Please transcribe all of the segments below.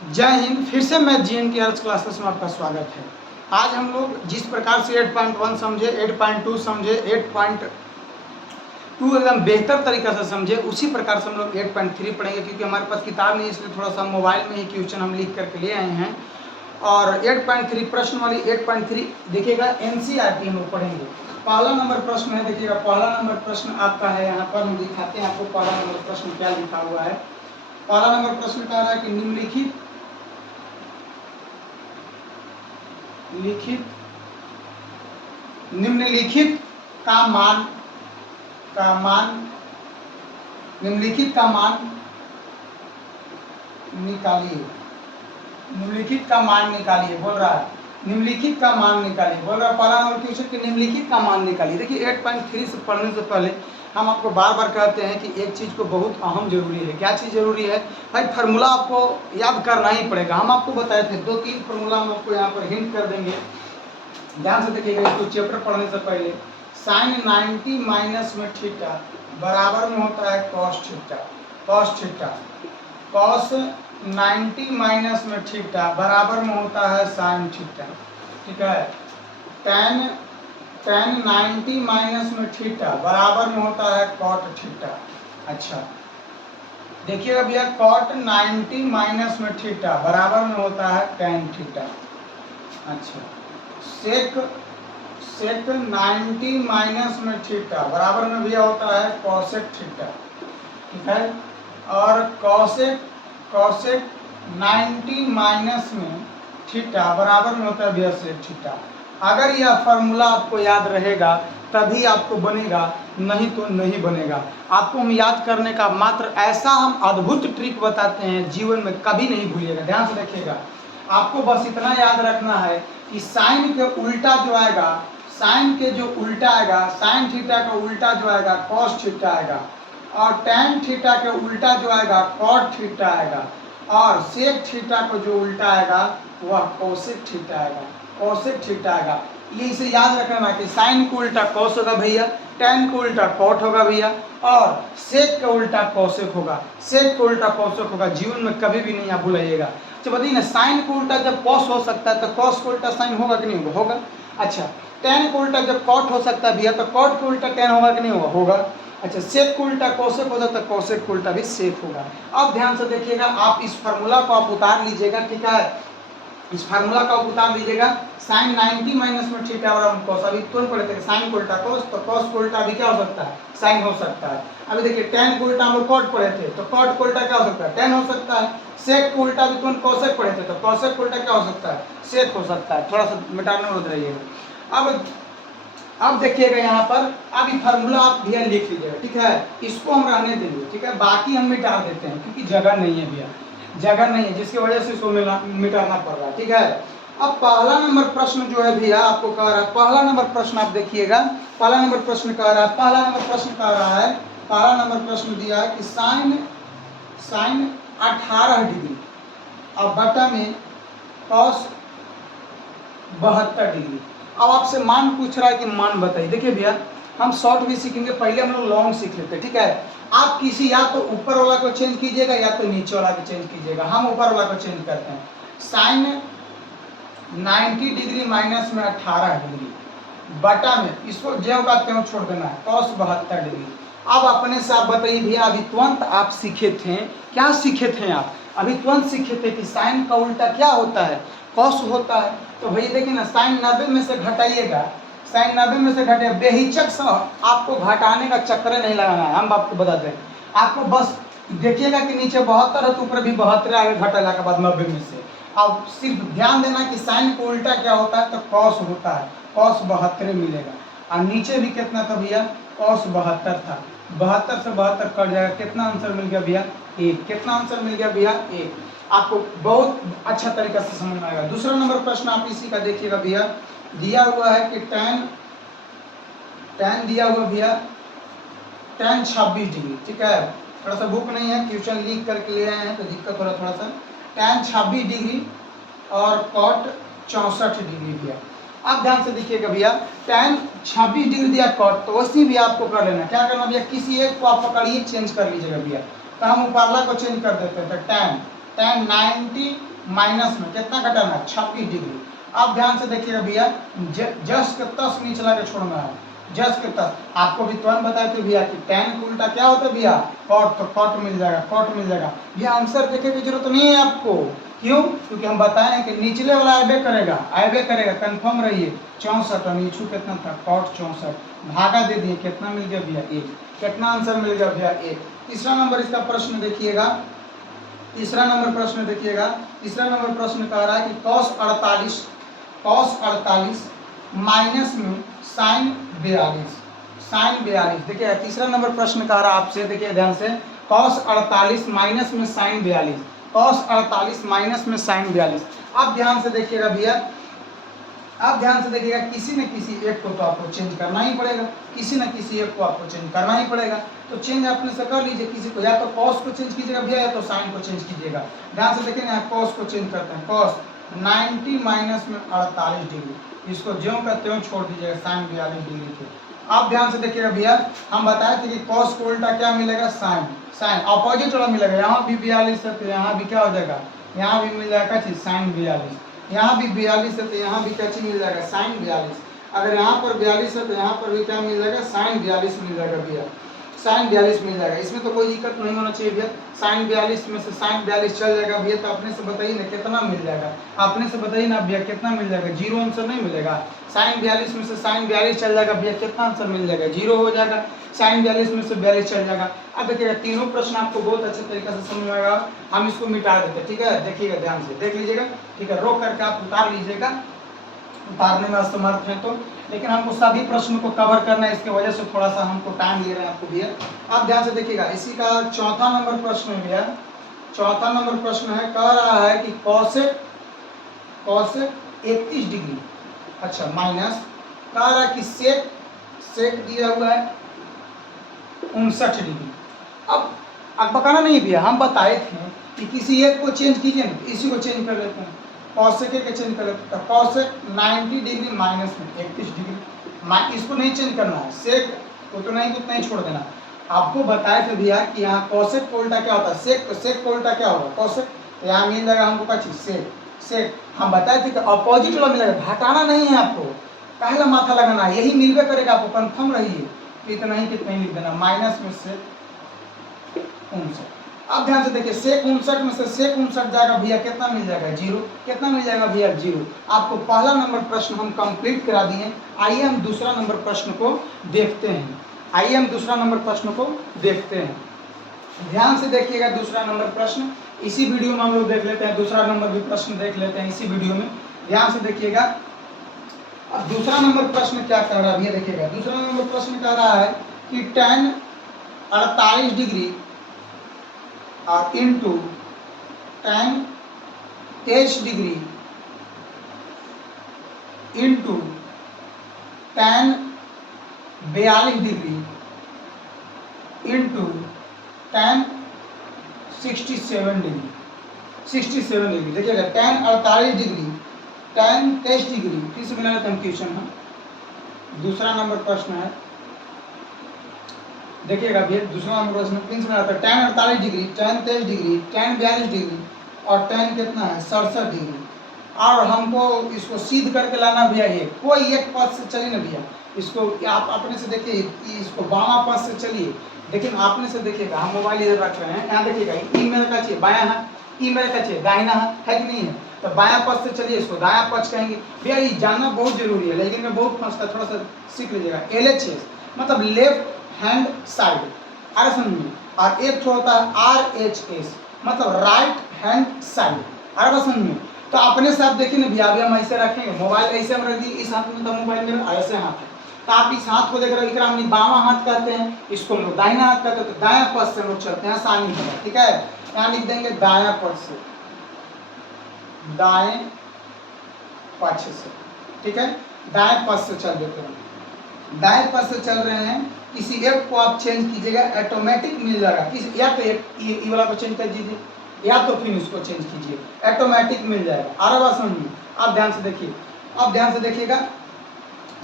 जय हिंद। फिर से मैं GNT आर्ट्स क्लासेस में आपका स्वागत है। आज हम लोग जिस प्रकार से 8.1 समझे, 8.2 समझे, 8.2 एकदम बेहतर तरीके से समझे, उसी प्रकार से हम लोग 8.3 पढ़ेंगे। क्योंकि हमारे पास किताब नहीं है, इसलिए थोड़ा सा मोबाइल में ही क्वेश्चन हम लिख करके ले आए हैं। और 8.3 प्रश्न वाली 8.3 देखिएगा, NCERT हम लोग पढ़ेंगे। पहला नंबर प्रश्न है, देखिएगा पहला नंबर प्रश्न आपका है, यहाँ पर हम दिखाते हैं आपको पहला नंबर प्रश्न क्या लिखा हुआ है। पहला नंबर प्रश्न कह रहा है कि निम्नलिखित का मान निम्नलिखित का मान निकालिए। निम्नलिखित का मान निकालिए बोल रहा है, निम्नलिखित का मान निकालिए बोल रहा है। पहला नंबर क्वेश्चन कि निम्नलिखित का मान निकालिए। देखिए 8.3 से पढ़ने से पहले हम आपको बार बार कहते हैं कि एक चीज़ को बहुत अहम जरूरी है। क्या चीज़ जरूरी है भाई? फार्मूला आपको याद करना ही पड़ेगा। हम आपको बताए थे 2-3 फार्मूला हम आपको यहाँ पर हिंट कर देंगे, ध्यान से देखिएगा। इसको चैप्टर पढ़ने से पहले साइन 90 माइनस में थीटा बराबर में होता है कॉस थीटा। कॉस 90 माइनस में थीटा बराबर में होता है साइन थीटा, ठीक है। टेन 90 माइनस में थीटा बराबर में होता है कॉट थीटा। अच्छा देखिएगा भैया, कॉट 90 माइनस में थीटा बराबर में होता है टेन थीटा। अच्छा सेक 90 माइनस में थीटा बराबर में भैया होता है कॉसेक थीटा, ठीक है। और कॉसेक 90 माइनस में थीटा बराबर में होता है भैया सेक थीटा। अगर यह फार्मूला आपको याद रहेगा तभी आपको बनेगा, नहीं तो नहीं बनेगा। आपको हम याद करने का मात्र ऐसा हम अद्भुत ट्रिक बताते हैं, जीवन में कभी नहीं भूलिएगा। ध्यान से देखिएगा, आपको बस इतना याद रखना है कि साइन के उल्टा जो आएगा, साइन के जो उल्टा आएगा, साइन थीटा का उल्टा जो आएगा कॉस थीटा आएगा, और टेन थीटा के उल्टा जो आएगा कॉट थीटा आएगा, और सेक थीटा को जो उल्टा आएगा वह कोसेक थीटा आएगा, कोसेक थीटा आएगा। ये इसे याद रखना कि साइन को उल्टा कॉस होगा भैया, टेन को उल्टा कॉट होगा भैया, और सेक का उल्टा कोसेक होगा, सेक का उल्टा कोसेक होगा। जीवन में कभी भी नहीं आप भूलिएगा। तो बताइए ना, साइन को उल्टा जब कॉस हो सकता है तो कॉस को उल्टा साइन होगा कि नहीं होगा? होगा। अच्छा टेन को उल्टा जब कॉट हो सकता है भैया तो कॉट को उल्टा टेन होगा कि नहीं होगा? होगा। अच्छा सेक को उल्टा कोसेक हो जाता है, कोसेक को उल्टा भी सेक होगा। अब ध्यान से देखिएगा, आप इस फार्मूला को आप उतार लीजिएगा, ठीक है। इस फार्मूला का उतार लीजिएगा, साइन 90 माइनस में थीटा और हम कॉस, अभी तुरंत पढ़े थे साइन को उल्टा कॉस, तो कॉस को उल्टा भी क्या हो सकता है? साइन हो सकता है। अभी देखिए टेन को उल्टा हम लोग कॉट पढ़े थे, तो कॉट को उल्टा क्या हो सकता है? टेन हो सकता है। सेक को उल्टा भी तुरंत कॉसेक पढ़े थे, तो कॉसेक को उल्टा क्या हो सकता है? सेक हो सकता है। थोड़ा सा मिटाने में रहिएगा। अब देखिएगा यहाँ पर, अब ये फार्मूला आप भैया लिख लीजिएगा, ठीक है। इसको हम रहने देंगे, ठीक है, बाकी हम मिटा देते हैं क्योंकि जगह नहीं है भैया, जगह नहीं है, जिसकी वजह से इसको मिटाना पड़ रहा है, ठीक है। अब पहला नंबर प्रश्न जो है भैया आपको कह रहा है, पहला नंबर प्रश्न आप देखिएगा, पहला नंबर प्रश्न कह रहा है, पहला नंबर प्रश्न कह रहा है, पहला नंबर प्रश्न दिया है कि साइन 18 डिग्री और बटा में कॉस 72 डिग्री। अब आपसे मान पूछ रहा है कि मान बताइए। देखिए भैया, हम शॉर्ट भी सीखेंगे, पहले हम लोग लॉन्ग सीख लेते हैं, ठीक है। आप किसी या तो ऊपर वाला को चेंज कीजिएगा या तो नीचे वाला को चेंज कीजिएगा। हम ऊपर वाला को चेंज करते हैं। साइन 90 डिग्री माइनस में 18 डिग्री बटा में, इसको ज्यों का त्यों छोड़ देना है, कॉस 72 डिग्री। अब अपने से आप बताइए भैया, अभी तुरंत आप सीखे थे, क्या सीखे थे आप? अभी तुरंत सीखे थे कि साइन का उल्टा क्या होता है? कॉस होता है। तो भैया देखिए ना, साइन 90 में से घटाइएगा, साइन 90 में से घटे, बेहिचक से आपको घटाने का चक्कर नहीं लगाना है। हम आपको बता दें, आपको बस देखिएगा कि नीचे 72 है तो ऊपर भी 72 आगे घटाने के बाद 90 में से। अब सिर्फ ध्यान देना कि साइन को उल्टा क्या होता है, तो कॉस होता है, कॉस 72 मिलेगा। और नीचे भी कितना था भैया? कॉस 72 था। 72 से 72 कट जाएगा, कितना आंसर मिल गया भैया? 1। कितना आंसर मिल गया भैया? 1। आपको बहुत अच्छा तरीका से समझ में आएगा। दूसरा नंबर प्रश्न आप इसी का देखिएगा भैया, दिया हुआ है कि टेन दिया हुआ भैया, टेन 26 डिग्री, ठीक है। थोड़ा सा बुक नहीं है, क्वेश्चन लिख करके ले आए हैं तो दिक्कत हो रहा थोड़ा सा। टेन 26 डिग्री और कॉट 64 डिग्री भैया। आप ध्यान से देखिएगा भैया, टेन 26 डिग्री दिया कॉट, तो उसी भी आपको कर लेना। क्या करना भैया? किसी एक को आप पकड़िए, चेंज कर लीजिएगा भैया। तो हम ऊपरला को चेंज कर देते हैं, तो टेन tan 90 माइनस में कितना घटाना है 26 डिग्री। अब ध्यान से देखिएगा भैया, जस्ट के तस नीचे ला के छोड़ना है, जस्ट के तस। आपको भी तुरंत बताए थे भैया कि tan का उल्टा क्या होता है भैया cot, तो cot मिल जाएगा, cot मिल जाएगा। ये आंसर देखे की जरूरत नहीं है आपको, क्यों? क्योंकि हम बताए हैं कि निचले वाला आयबे करेगा, कंफर्म रहिए। 64 और नीचू कितना था cot 64, भागा दे दिए, कितना मिल गया भैया 1। कितना आंसर मिल गया भैया 1। तीसरा नंबर इसका प्रश्न देखिएगा, तीसरा नंबर प्रश्न देखिएगा। तीसरा नंबर प्रश्न कह रहा है कि cos 48 माइनस में sin 42। देखिए तीसरा नंबर प्रश्न कह रहा है आपसे, देखिए ध्यान से, cos 48 माइनस में sin 42, cos 48 माइनस में sin 42। अब ध्यान से देखिएगा भैया, आप ध्यान से देखिएगा, किसी न किसी एक को तो आपको चेंज करना ही पड़ेगा, किसी न किसी एक को आपको चेंज करना ही पड़ेगा। तो चेंज अपने से कर लीजिए, किसी को या तो cos को चेंज कीजिएगा भैया, या तो sin को चेंज कीजिएगा। ध्यान से देखिए यहाँ cos को चेंज करते हैं, cos 90 माइनस में 48 डिग्री, इसको ज्यों का त्यों छोड़ दीजिएगा sin 42 डिग्री के। अब ध्यान से देखिएगा भैया, हम बताए थे कि cos को उल्टा क्या मिलेगा sin अपोजिट वाला मिलेगा। यहाँ भी 42 है तो यहाँ भी क्या हो जाएगा, यहाँ भी मिल जाएगा चीज sin 42। यहाँ भी 42 है तो यहाँ भी क्या चीज मिल जाएगा sin 42। अगर यहाँ पर 42 है तो यहाँ पर भी क्या मिल जाएगा sin 42 मिल जाएगा भैया, sin 42 मिल जाएगा। इसमें तो कोई दिक्कत नहीं होना चाहिए भैया। sin 42 में से sin 42 चल जाएगा भैया, तो अपने से बताइए ना कितना मिल जाएगा, अपने से बताइए ना भैया कितना मिल जाएगा, जीरो आंसर नहीं मिलेगा। sin 42 में से sin 42 चल जाएगा भैया, कितना आंसर मिल जाएगा, जीरो हो जाएगा। sin 42 में से 42 चल जाएगा। अब देखिएगा तीनों प्रश्न आपको बहुत अच्छे तरीके से समझ में आएगा, हम इसको मिटा देते हैं, ठीक है। देखिएगा ध्यान से देख लीजिएगा, ठीक है, रोक करके आप उतार लीजिएगा, उतारने में असमर्थ है तो, लेकिन हमको सभी प्रश्न को कवर करना है, इसके वजह से थोड़ा सा हमको टाइम ले रहे हैं आपको भैया। आप ध्यान से देखिएगा, इसी का चौथा नंबर प्रश्न है भैया, चौथा नंबर प्रश्न है, कह रहा है कि कॉसेक 31 डिग्री, अच्छा माइनस, कह रहा है कि सेक दिया हुआ है 59 डिग्री। अब बताना नहीं भैया, हम बताए थे कि किसी एक को चेंज कीजिए ना, इसी को चेंज कर लेते हैं, कॉसेक के चेंज कर लेते हैं। कॉसेक 90 डिग्री माइनस में 31 डिग्री, इसको नहीं चेंज करना है, सेक उतना ही उतना ही छोड़ देना। आपको बताए थे भैया कि यहाँ कॉसेक को उल्टा क्या होता है, सेक, तो सेक को उल्टा क्या होगा कॉसेक, तो यहाँ मिल जाएगा हमको क्या चीज सेक। हम बताए थे कि अपोजिट वाला मिलेगा, घटाना नहीं है आपको, पहला माथा लगाना है, यही मिलवे करेगा, आपको कंफर्म रहिए। कितना ही कितना ही लिख देना, माइनस में से 59। अब ध्यान से देखिए, सेक 59 में से सेक 59 जाएगा भैया, कितना मिल जाएगा जीरो, कितना मिल जाएगा भैया जीरो। आपको पहला नंबर प्रश्न हम कंप्लीट करा दिए। आइए हम दूसरा नंबर प्रश्न को देखते हैं, आइए हम दूसरा नंबर प्रश्न को देखते हैं। ध्यान से देखिएगा दूसरा नंबर प्रश्न, इसी वीडियो में हम लोग देख लेते हैं, दूसरा नंबर भी प्रश्न देख लेते हैं इसी वीडियो में, ध्यान से देखिएगा। अब दूसरा नंबर प्रश्न क्या कह रहा है भैया, देखिएगा दूसरा नंबर प्रश्न कह रहा है कि tan 48 degree into tan 23 degree into tan 42 degree into tan 67 degree, 67 degree. देखिएगा tan 48 डिग्री, tan 23 डिग्री, फिर से मिला कंफ्यूजन है। दूसरा नंबर प्रश्न है, देखिएगा भैया दूसरा नंबर प्रश्न तीन से आता है, tan 48 degree, tan 23 degree, tan 42 degree और tan कितना है 67 डिग्री। और हमको इसको सीध करके लाना भैया, ये कोई एक पद से चलिए ना भैया, इसको आप अपने से देखिए, इसको बामा पद से चलिए, लेकिन आपने से देखिएगा, हम मोबाइल इधर रख रहे हैं, यहाँ देखिएगा ई मेरे का चाहिए बायां हाथ, ई मेरे का चाहिए दाहिना हाथ, है कि नहीं है, तो बायां पक्ष से चलिए, इसको दायां पक्ष कहेंगे भैया। ये जानना बहुत जरूरी है, लेकिन मैं बहुत फंसता, थोड़ा सा सीख लीजिएगा। LHS मतलब लेफ्ट हैंड साइड, अरे समझ में, और एक थोड़ा होता है RHS मतलब राइट हैंड साइड, अरे समझ में। तो अपने से आप देखिए ना भैया, अभी हम ऐसे रखेंगे, मोबाइल ऐसे हम रख दिए, इस हाथ में तो मोबाइल मेरा ऐसे हाथ है, तो आप इस हाथ को देख रहे हो, हम बामा हाथ कहते हैं, इसको हम लोग दाहिना हाथ कहते हैं, तो दायां पक्ष से हम लोग चलते हैं, आसानी होगा, ठीक है। यहाँ लिख देंगे दायां पक्ष से, दाएं पक्ष से, ठीक है, दाएं पक्ष से चल देते हैं, दाएं पक्ष से चल रहे हैं, किसी एक को आप चेंज कीजिएगा, ऑटोमेटिक मिल जाएगा, किसी या तो ये वाला को चेंज कर दीजिए, या तो फिर इसको चेंज कीजिए, ऑटोमेटिक मिल जाएगा। आ रहा बात समझ में? आप ध्यान से देखिए, अब ध्यान से देखिएगा,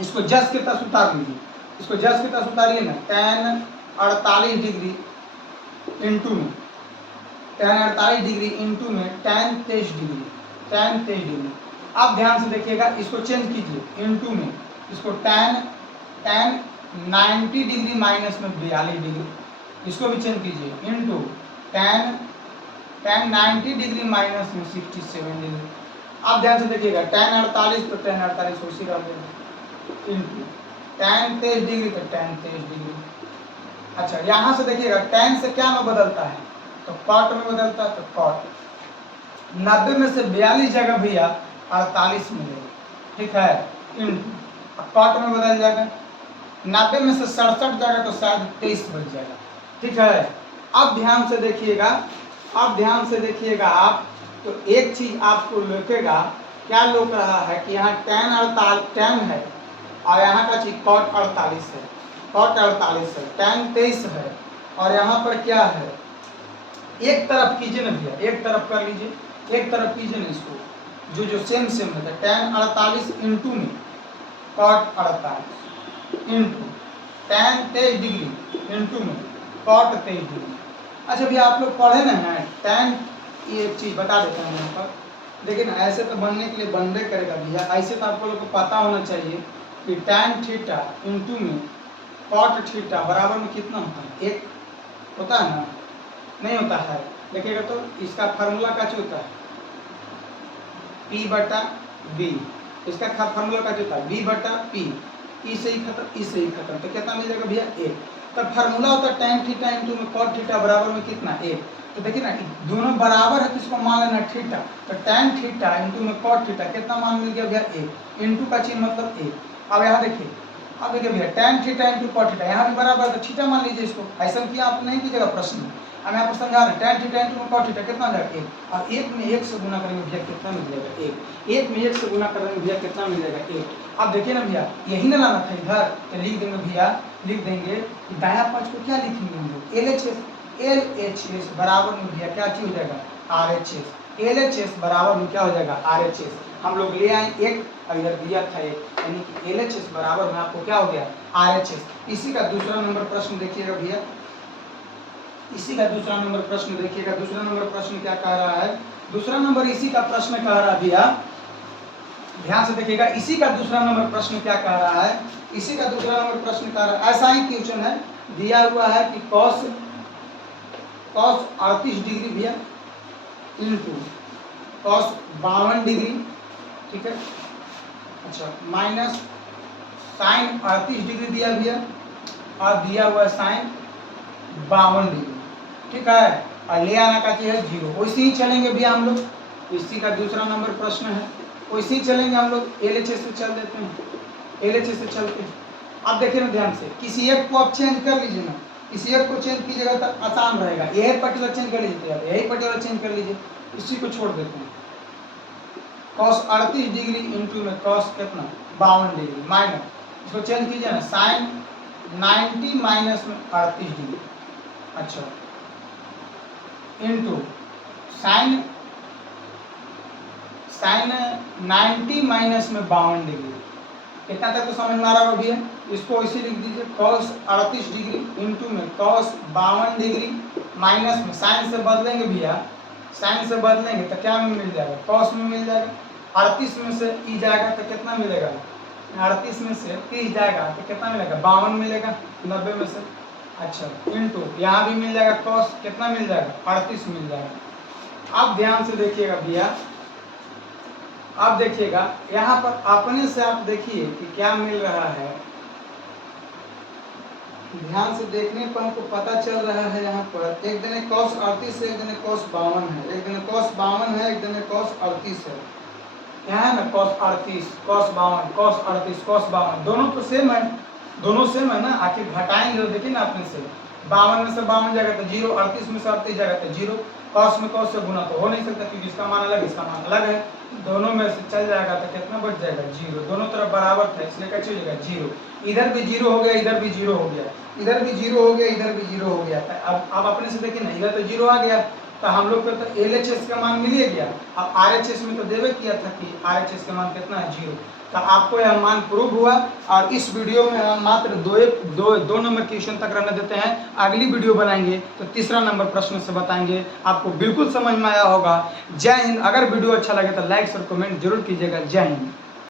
इसको जस के तस उतार लीजिए, इसको जस के तस उतारिए ना, tan 48 डिग्री इंटू में tan 48 डिग्री इंटू में tan 23 डिग्री, tan 23 डिग्री। आप ध्यान से देखिएगा, इसको चेंज कीजिए इंटू में, इसको tan 90 डिग्री माइनस में 42 डिग्री, इसको भी चेंज कीजिए इंटू tan 90 डिग्री माइनस में 67 डिग्री। आप ध्यान से देखिएगा, tan 48 तो tan 48 उसी का इंटू tan 23 डिग्री तो tan 23 डिग्री। अच्छा, यहाँ से देखिएगा tan से क्या में बदलता है, तो cot में बदलता है, तो cot 90 में से 42 जगह भैया 48 मिलेगा, ठीक है, इंटू cot में बदल जाएगा, 90 में से 67 जगह तो शायद 23 बच जाएगा, ठीक है। अब ध्यान से देखिएगा, अब ध्यान से देखिएगा आप, तो एक चीज आपको लोकेगा, क्या लोक रहा है कि यहाँ tan है और यहाँ का चीज cot 48 है, cot 48 है, tan 23 है, और यहाँ पर क्या है, एक तरफ कीजिए ना भैया, एक तरफ कर लीजिए, एक तरफ कीजिए ना इसको, जो सेम है, tan 48 इंटू में cot 48 into tan 23 degree into में cot 23 डिग्री। अच्छा भैया, आप लोग पढ़े ना हैं tan, ये एक चीज़ बता देता हूँ यहाँ पर, देखिए ना, ऐसे तो बनने के लिए बनबे करेगा भैया, ऐसे तो आप लोगों को पता होना चाहिए कि tan थीटा इंटू में cot थीटा बराबर में कितना होता है, एक होता है ना, नहीं होता है, देखिएगा तो इसका फार्मूला क्या होता है, P बटा B, इसका फार्मूला क्या होता है, B बटा P, ई से ही खत्म, ई से ही खत्म, तो कितना मिल जाएगा भैया, एक। तो फार्मूला होता है tan थीटा इंटू में cot थीटा बराबर में कितना, एक। तो देखिए ना, दोनों बराबर है तो इसको मान लेना थीटा, तो tan थीटा इंटू में cot थीटा कितना मान मिल गया भैया, एक। इंटू का चिन्ह मतलब एक। अब यहाँ देखिए, अब देखिए भैया tan theta into cot theta, यहाँ भी बराबर है तो थीटा मान लीजिए इसको, ऐसा किया आप नहीं कीजिएगा प्रश्न में, हम यहाँ पर समझा रहे हैं tan थीटा इंटू में cot थीटा कितना जाएगा, एक। और एक में एक से गुना करेंगे भैया कितना मिल जाएगा, एक। एक में एक से गुना करेंगे भैया कितना मिल जाएगा, एक। अब देखिए ना भैया, यही ना लाना था इधर, तो लिख देंगे भैया, लिख देंगे दाया पक्ष को क्या लिखेंगे हम लोग, LHS बराबर में भैया क्या चीज हो जाएगा, RHS। LHS बराबर में क्या हो जाएगा, RHS। हम लोग ले आए एक, और इधर दिया था एक, यानी कि LHS बराबर में आपको क्या हो गया, RHS। इसी का दूसरा नंबर प्रश्न देखिएगा भैया, इसी का दूसरा नंबर प्रश्न देखिएगा, दूसरा नंबर प्रश्न क्या कह रहा है, दूसरा नंबर इसी का प्रश्न कह रहा है भैया, ध्यान से देखिएगा, इसी का दूसरा नंबर प्रश्न क्या कह रहा है, इसी का दूसरा नंबर प्रश्न कह रहा है, ऐसा ही क्वेश्चन है, दिया हुआ है कि cos 38 डिग्री भैया इंटू cos 52 डिग्री, ठीक है, अच्छा, माइनस sin 38 डिग्री दिया भैया, और दिया हुआ है sin 52 डिग्री, ठीक है, और ले आना का चाहिए 0। वैसे ही चलेंगे भैया हम लोग, इसी का दूसरा नंबर प्रश्न है, वैसे ही चलेंगे हम लोग, LHS से चल देते हैं, LHS से चलते हैं। अब देखिए ना ध्यान से, किसी एक को आप चेंज कर लीजिए ना, किसी एक को चेंज कीजिएगा तो आसान रहेगा, यही पर्टिकुलर चेंज कर लीजिए, यही पर्टिकुलर चेंज कर लीजिए, इसी को छोड़ देते हैं, cos 38 डिग्री इंटू में cos कितना 52 डिग्री माइनस, इसको चेंज कीजिए ना, sin 90 माइनस में 38 डिग्री, अच्छा, इंटू sin 90 माइनस में 52 डिग्री, कितना तक तो समझ में आ रहा होगा भैया, इसको इसी लिख दीजिए, cos 38 डिग्री इंटू में cos 52 डिग्री माइनस में साइन से बदलेंगे भैया, साइन से बदलेंगे तो क्या में मिल जाएगा, cos में मिल जाएगा, 38 में से ई जाएगा तो कितना मिलेगा, 38 में से 30 जाएगा तो कितना मिलेगा, 52 मिलेगा 90 में से, अच्छा, इंटू यहाँ भी मिल जाएगा cos कितना मिल जाएगा, 38 मिल जाएगा। अब ध्यान से देखिएगा भैया, अब देखिएगा यहाँ पर अपने से आप देखिए कि क्या मिल रहा है, ध्यान से देखने पर हमको पता चल रहा है, यहाँ पर एक दिन cos 38 है, एक दिन cos 52 है, एक दिन cos 52 है, एक दिन cos 38 है, यहाँ है ना cos 38, cos 52, cos 38, cos 52, दोनों तो सेम है, दोनों सेम है ना, आखिर घटाएंगे तो देखिए ना अपने से, 52 में से 52 जाएगा तो 0, 38 में से 38 जाएगा तो 0, cos में cos से गुना तो हो नहीं सकता क्योंकि इसका मान अलग, इसका मान अलग है, दोनों में से चल जाएगा तो कितना बच जाएगा, 0, दोनों तरफ बराबर था इसलिए क्या चल जाएगा 0, इधर भी 0 हो गया, इधर भी 0 हो गया, इधर भी 0 हो गया, इधर भी 0 हो गया। अब अपने से देखिए ना, इधर तो 0 आ गया तो हम लोग को तो LHS का मान मिल ही गया, अब RHS में तो देवे किया था कि RHS का मान कितना है 0, तो आपको यह मान प्रूव हुआ। और इस वीडियो में हम मात्र दो नंबर क्वेश्चन तक रहने देते हैं। अगली वीडियो बनाएंगे तो तीसरा नंबर प्रश्न से बताएंगे। आपको बिल्कुल समझ में आया होगा। जय हिंद। अगर वीडियो अच्छा लगे तो लाइक और कमेंट जरूर कीजिएगा। जय हिंद।